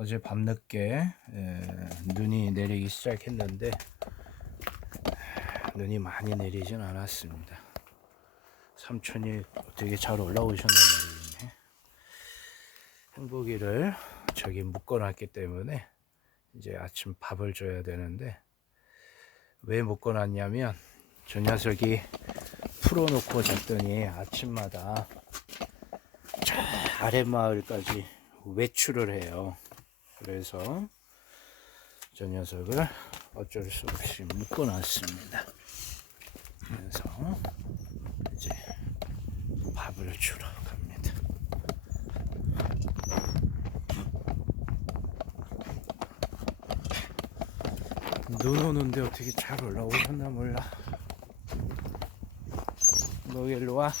어제 밤늦게 에, 눈이 내리기 시작했는데 눈이 많이 내리진 않았습니다. 삼촌이 되게 잘 올라오셨나 모르겠네. 행복이를 저기 묶어놨기 때문에 이제 아침 밥을 줘야 되는데 왜 묶어놨냐면 저 녀석이 풀어놓고 잤더니 아침마다 저 아랫마을까지 외출을 해요. 그래서 저 녀석을 어쩔 수 없이 묶어놨습니다. 그래서 이제 밥을 주러 갑니다. 눈 오는데 어떻게 잘 올라오셨나 몰라. 너 일로 와.